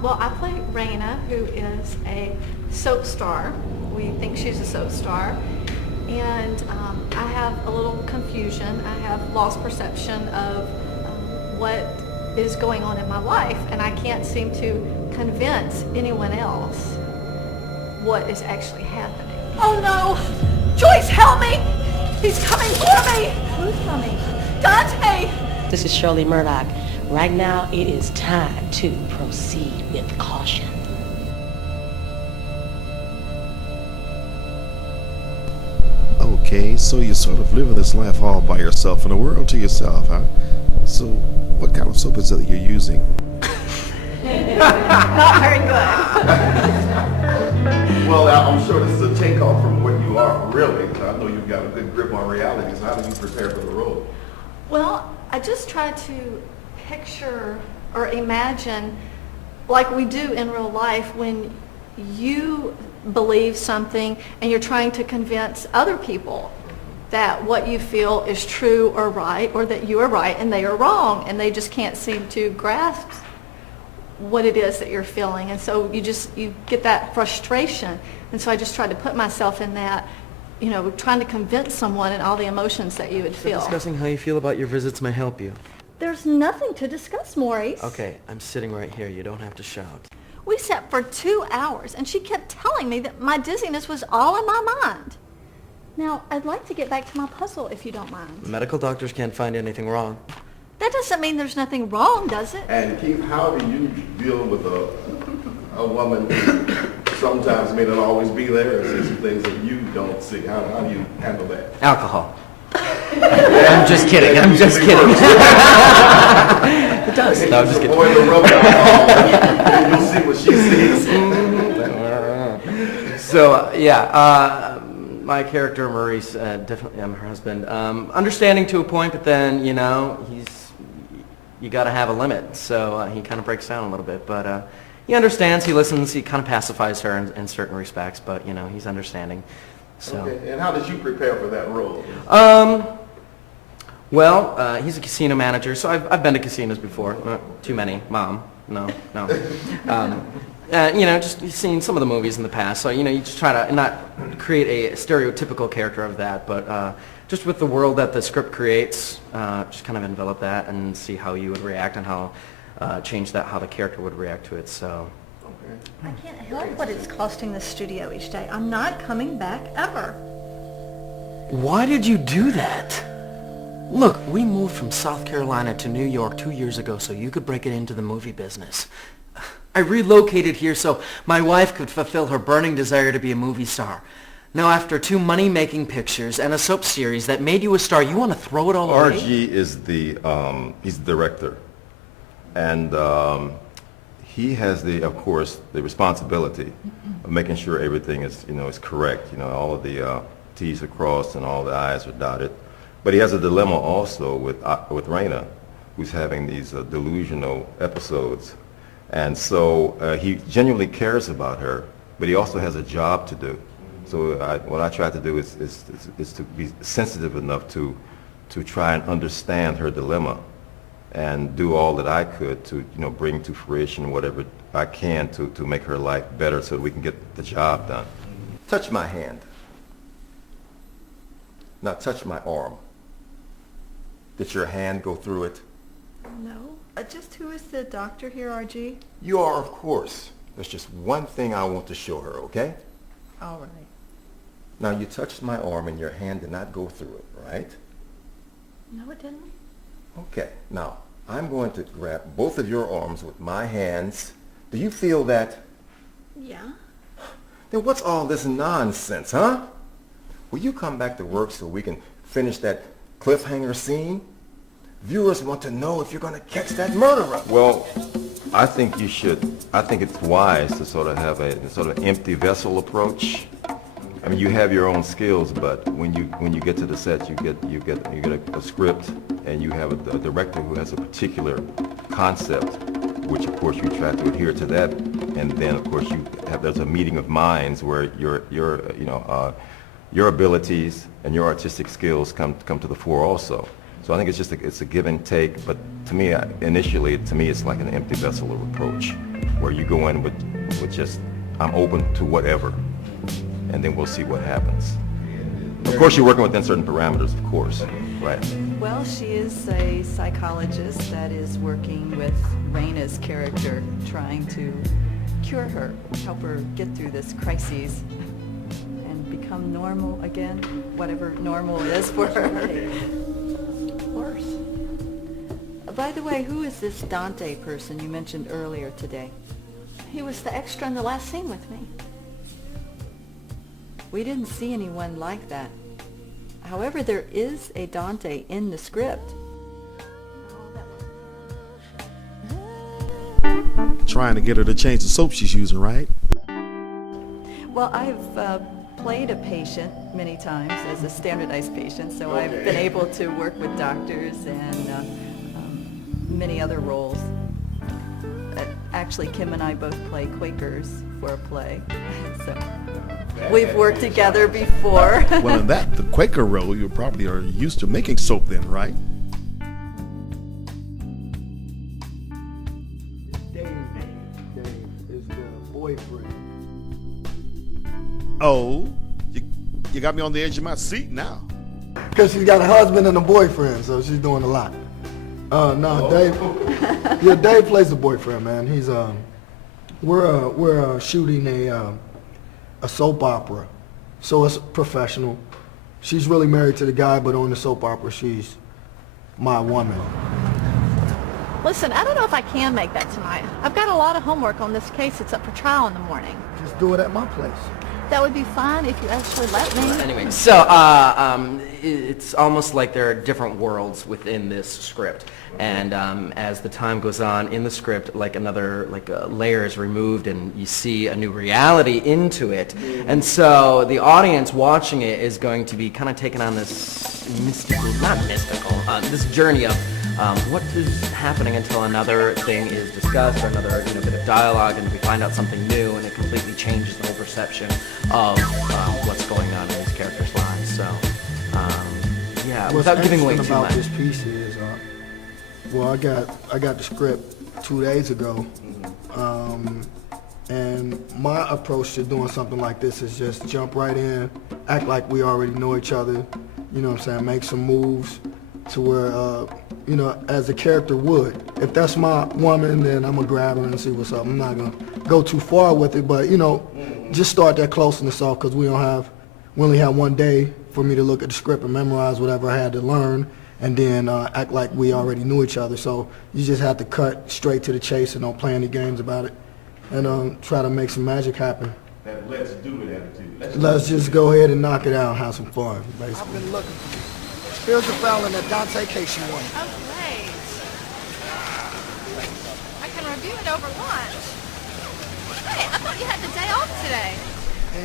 Well, I play Raina, who is a soap star. We think she's a soap star. And I have a little confusion. I have lost perception of what is going on in my life, and I can't seem to convince anyone else what is actually happening. Oh no! Joyce, help me! He's coming for me! Who's coming? Dante! This is Shirley Murdoch. Right now, it is time to proceed with caution. Okay, so you're sort of living this life all by yourself in a world to yourself, huh? So, what kind of soap is it that you're using? Not very good. Well, I'm sure this is a takeoff from what you are, really. I know you've got a good grip on reality, so how do you prepare for the role? Well, I just try to picture or imagine, like we do in real life, when you believe something and you're trying to convince other people that what you feel is true or right, or that you are right and they are wrong, and they just can't seem to grasp what it is that you're feeling. And so you get that frustration. And so I just try to put myself in that, trying to convince someone and all the emotions that you would feel. Discussing how you feel about your visits may help you. There's nothing to discuss, Maurice. Okay, I'm sitting right here. You don't have to shout. We sat for 2 hours, and she kept telling me that my dizziness was all in my mind. Now, I'd like to get back to my puzzle, if you don't mind. Medical doctors can't find anything wrong. That doesn't mean there's nothing wrong, does it? And Keith, how do you deal with a woman who sometimes may not always be there and see some things that you don't see? How do you handle that? Alcohol. I'm just kidding. I'm just kidding. It does. No, I'm just kidding. Avoid the rub alcohol, and you'll see what she sees. So, my character, Maurice, definitely I'm her husband. Understanding to a point, but then, you got to have a limit. So he kind of breaks down a little bit. But he understands, he listens, he kind of pacifies her in certain respects. But, he's understanding. So. Okay. And how did you prepare for that role? He's a casino manager, so I've been to casinos before. Not too many. Mom. No. Just seen some of the movies in the past. So, you just try to not create a stereotypical character of that, but just with the world that the script creates, just kind of envelop that and see how you would react and how change that, how the character would react to it. So. I can't help what it's costing the studio each day. I'm not coming back ever. Why did you do that? Look, we moved from South Carolina to New York 2 years ago so you could break it into the movie business. I relocated here so my wife could fulfill her burning desire to be a movie star. Now, after 2 money-making pictures and a soap series that made you a star, you want to throw it all away? RG is he's the director. And he has of course, the responsibility of making sure everything is, is correct. All of the T's are crossed and all the I's are dotted. But he has a dilemma also with Raina, who's having these delusional episodes. And so he genuinely cares about her, but he also has a job to do. So what I try to do is to be sensitive enough to try and understand her dilemma and do all that I could to bring to fruition whatever I can to make her life better so that we can get the job done. Touch my hand. Now touch my arm. Did your hand go through it? No. Just who is the doctor here, RG? You are, of course. There's just one thing I want to show her, okay? All right. Now you touched my arm and your hand did not go through it, right? No, it didn't. Okay, now I'm going to grab both of your arms with my hands. Do you feel that? Yeah. Then what's all this nonsense, huh? Will you come back to work so we can finish that cliffhanger scene? Viewers want to know if you're going to catch that murderer. Well, I think you should. I think it's wise to sort of have a sort of empty vessel approach. I mean, you have your own skills, but when you get to the set, you get a script, and you have a director who has a particular concept, which of course you try to adhere to that, and then of course there's a meeting of minds where your abilities and your artistic skills come to the fore also. So I think it's a give and take, but to me, initially, it's like an empty vessel approach. where you go in with just, I'm open to whatever, and then we'll see what happens. Of course, you're working within certain parameters, of course, right? Well, she is a psychologist that is working with Raina's character, trying to cure her, help her get through this crisis and become normal again, whatever normal is for her. Of course. By the way, who is this Dante person you mentioned earlier today? He was the extra in the last scene with me. We didn't see anyone like that. However, there is a Dante in the script. Trying to get her to change the soap she's using, right? Well, I've played a patient many times as a standardized patient, so I've been able to work with doctors and many other roles. Actually, Kim and I both play Quakers for a play, so we've worked together before. Well, in the Quaker role, you probably are used to making soap then, right? Dave is the boyfriend. Oh, you got me on the edge of my seat now. Because she's got a husband and a boyfriend, so she's doing a lot. No, Dave. Yeah, Dave plays the boyfriend, man. He's we're shooting a soap opera, so it's professional. She's really married to the guy, but on the soap opera, she's my woman. Listen, I don't know if I can make that tonight. I've got a lot of homework on this case. It's up for trial in the morning. Just do it at my place. That would be fine if you actually let me. Anyway, so it's almost like there are different worlds within this script, and as the time goes on in the script, like a layer is removed, and you see a new reality into it, and so the audience watching it is going to be kind of taken on this this journey of what is happening until another thing is discussed or another bit of dialogue, and we find out something new, and it completely changes the whole perception of what's going on in these characters' lives. So, yeah, What's without giving away too interesting about much. this piece is, well, I got the script 2 days ago, and my approach to doing something like this is just jump right in, act like we already know each other. You know what I'm saying? Make some moves to where, as a character would. If that's my woman, then I'm gonna grab her and see what's up. I'm not gonna go too far with it, but just start that closeness off, because we only have 1 day for me to look at the script and memorize whatever I had to learn, and then act like we already knew each other. So you just have to cut straight to the chase and don't play any games about it, and try to make some magic happen. That let's do it attitude. Let's just go ahead and knock it out and have some fun, basically. I've been looking for you. Spiritual foul in that Dante case you won. Oh, great. I can review it over lunch. Hey, I thought you had the day off today.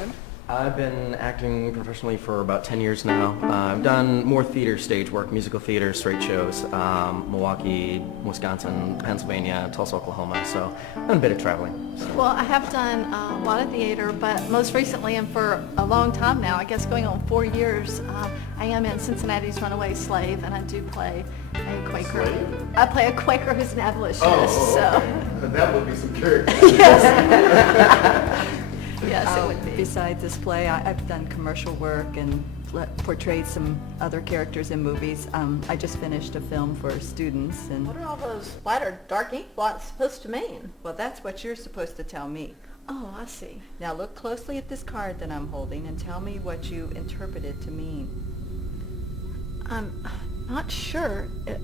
And I've been acting professionally for about 10 years now. I've done more theater stage work, musical theater, straight shows, Milwaukee, Wisconsin, Pennsylvania, Tulsa, Oklahoma, so I've done a bit of traveling. So. Well, I have done a lot of theater, but most recently and for a long time now, I guess going on 4 years, I am in Cincinnati's Runaway Slave, and I do play a Quaker. Slave? I play a Quaker who's an abolitionist, That would be some character. Yes, it would be. Besides this play, I've done commercial work and portrayed some other characters in movies. I just finished a film for students, and What are all those white or dark ink blots supposed to mean? well, that's what you're supposed to tell me. Oh, I see. Now look closely at this card that I'm holding and tell me what you interpret it to mean. I'm not sure. It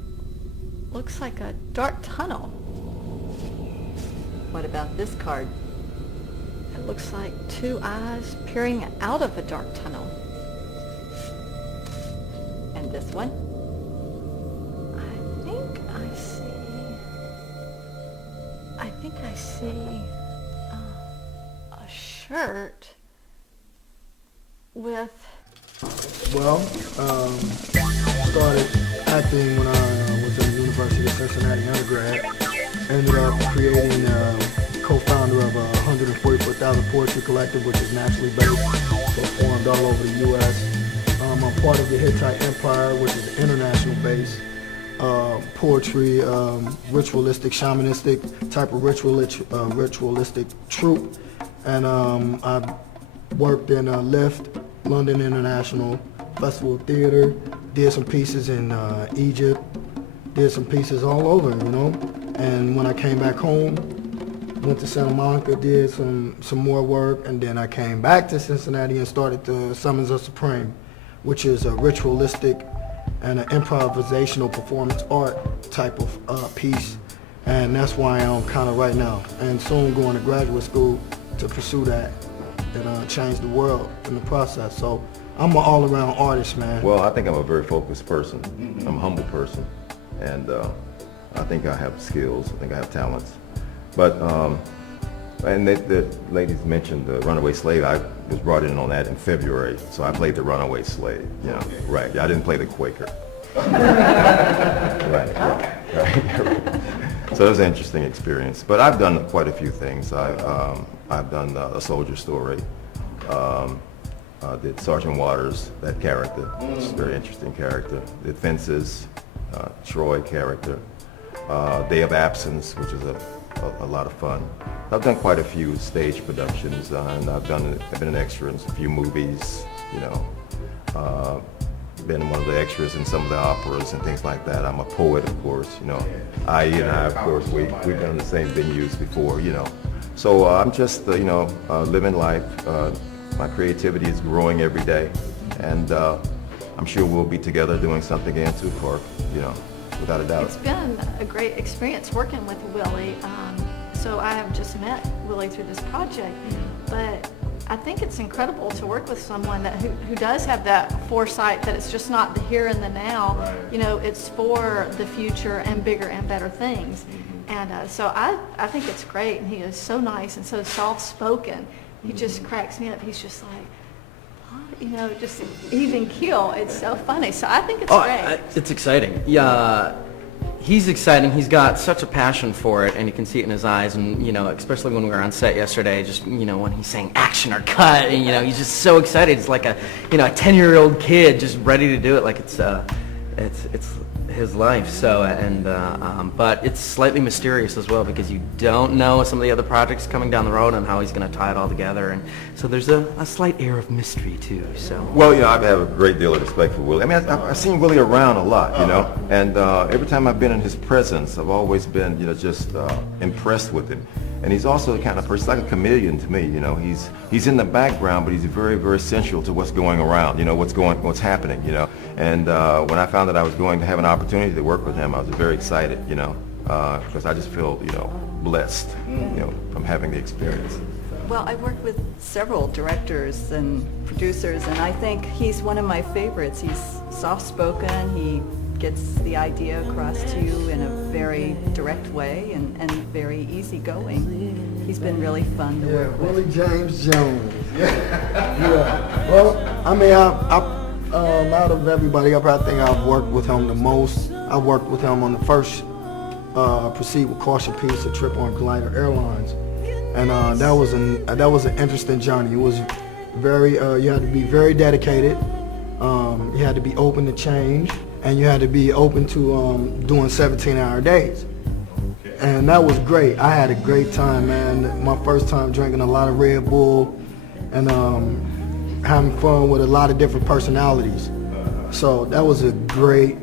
looks like a dark tunnel. What about this card? It looks like two eyes peering out of a dark tunnel. And this one? I think I see a shirt with... Well, started acting when I was in the University of Cincinnati undergrad. Ended up creating, co-founder of 144,000 Poetry Collective, which is nationally based, performed all over the U.S. I'm part of the Hittite Empire, which is international based. poetry, ritualistic, shamanistic type of ritualistic troupe. And I worked in LIFT, London International Festival of Theater, did some pieces in Egypt, did some pieces all over, you know. And when I came back home, went to Santa Monica, did some more work, and then I came back to Cincinnati and started the Summons of Supreme, which is a ritualistic and an improvisational performance art type of piece. And that's why I'm kind of right now. And soon going to graduate school to pursue that and change the world in the process. So I'm an all-around artist, man. Well, I think I'm a very focused person. I'm a humble person. And I think I have skills. I think I have talents. But, and the ladies mentioned the Runaway Slave. I was brought in on that in February. So I played the Runaway Slave, you know. Right. I didn't play the Quaker. Right. So it was an interesting experience. But I've done quite a few things. I've done A Soldier Story. Did Sergeant Waters, that character. It's a very interesting character. Did Fences, Troy character. Day of Absence, which is a lot of fun. I've done quite a few stage productions, and I've been an extra in a few movies, you know. Been one of the extras in some of the operas and things like that. I'm a poet, of course, you know. I, of course, we've been in the same venues before, you know. So I'm just, you know, living life. My creativity is growing every day, and I'm sure we'll be together doing something again too, Clark, you know, without a doubt. It's been a great experience working with Willie. So I have just met Willie through this project, but I think it's incredible to work with someone who does have that foresight that it's just not the here and the now. You know, it's for the future and bigger and better things. And so I think it's great, and he is so nice and so soft-spoken. He just cracks me up. He's just like, what? You know, just even keel. It's so funny. So I think it's great. It's exciting. Yeah, he's exciting. He's got such a passion for it, and you can see it in his eyes. And you know, especially when we were on set yesterday, just you know, when he's saying action or cut, and you know, he's just so excited. It's like a 10-year-old kid just ready to do it. Like it's his life. So but it's slightly mysterious as well, because you don't know some of the other projects coming down the road and how he's going to tie it all together, and so there's a slight air of mystery too. So well, you know, I have a great deal of respect for Willie. I mean, I've seen Willie around a lot, you know, and every time I've been in his presence, I've always been, you know, just impressed with him. And he's also the kind of person, like a chameleon to me, you know. He's in the background, but he's very, very essential to what's going around, you know, what's happening, you know. And when I found that I was going to have an opportunity to work with him, I was very excited, you know, because I just feel, you know, blessed, you know, from having the experience. Well, I've worked with several directors and producers, and I think he's one of my favorites. He's soft-spoken. He gets the idea across to you in a very direct way and very easygoing. He's been really fun to work with. Willie James Jones. Yeah. Well, I mean, out of everybody, I probably think I've worked with him the most. I worked with him on the first Proceed with Caution piece, a trip on Glider Airlines, and that was an interesting journey. It was very you had to be very dedicated. You had to be open to change, and you had to be open to doing 17-hour days. And that was great. I had a great time, man. My first time drinking a lot of Red Bull and having fun with a lot of different personalities. So that was a great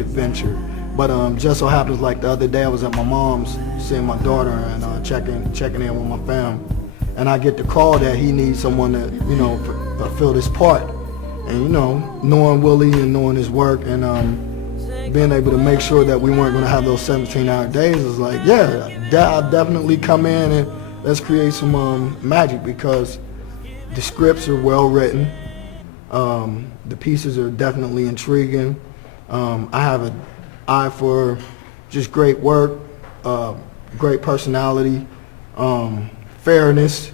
adventure. But just so happens, like the other day, I was at my mom's seeing my daughter and checking in with my fam. And I get the call that he needs someone to, you know, fill this part. And, you know, knowing Willie and knowing his work and being able to make sure that we weren't going to have those 17-hour days is like, yeah, I'll definitely come in and let's create some magic, because the scripts are well written. The pieces are definitely intriguing. I have an eye for just great work, great personality, fairness,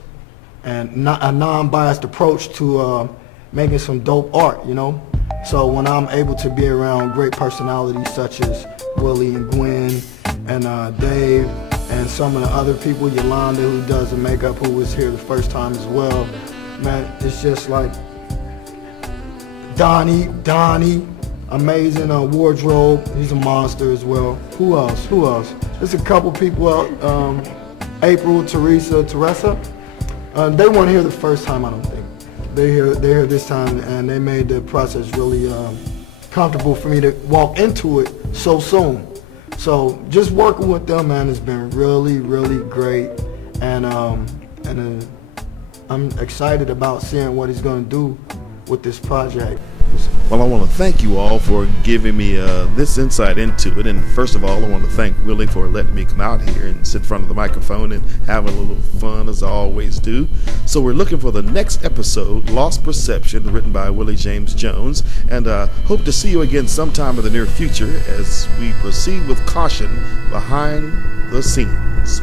and a non-biased approach to making some dope art, you know? So when I'm able to be around great personalities such as Willie and Gwen and Dave and some of the other people, Yolanda, who does the makeup, who was here the first time as well, man, it's just like Donnie, amazing wardrobe. He's a monster as well. Who else? There's a couple people out. April, Teresa. They weren't here the first time, I don't think. They're here this time, and they made the process really comfortable for me to walk into it so soon. So just working with them, man, has been really, really great, and I'm excited about seeing what he's going to do with this project. Well, I want to thank you all for giving me this insight into it. And first of all, I want to thank Willie for letting me come out here and sit in front of the microphone and have a little fun, as I always do. So we're looking for the next episode, Lost Perception, written by Willie James Jones. And hope to see you again sometime in the near future as we proceed with caution behind the scenes.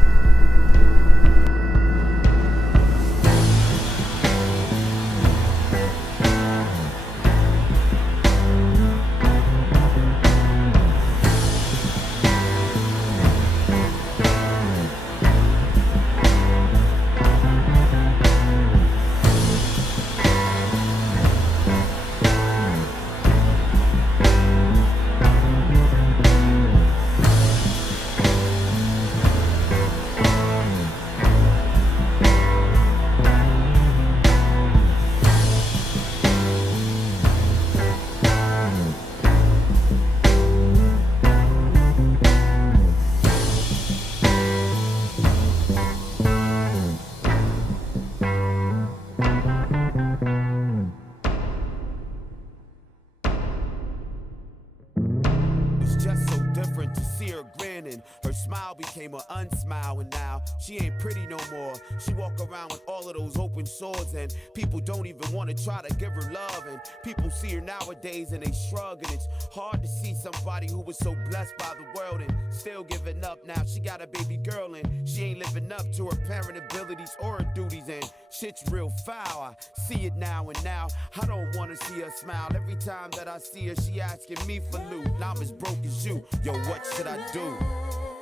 Just so different to see her grinning. Her smile became an unsmile, and now she ain't pretty no more. She walk around with all of those open sores, and people don't even want to try to give her love. And people see her nowadays and they shrug, and it's hard to see somebody who was so blessed by the world and still giving up. Now she got a baby girl and she ain't living up to her parent abilities or her duties, and shit's real foul. I see it now, and now I don't want to see her smile. Every time that I see her, she asking me for loot. Now I'm as broke as you. Yo, what should I do?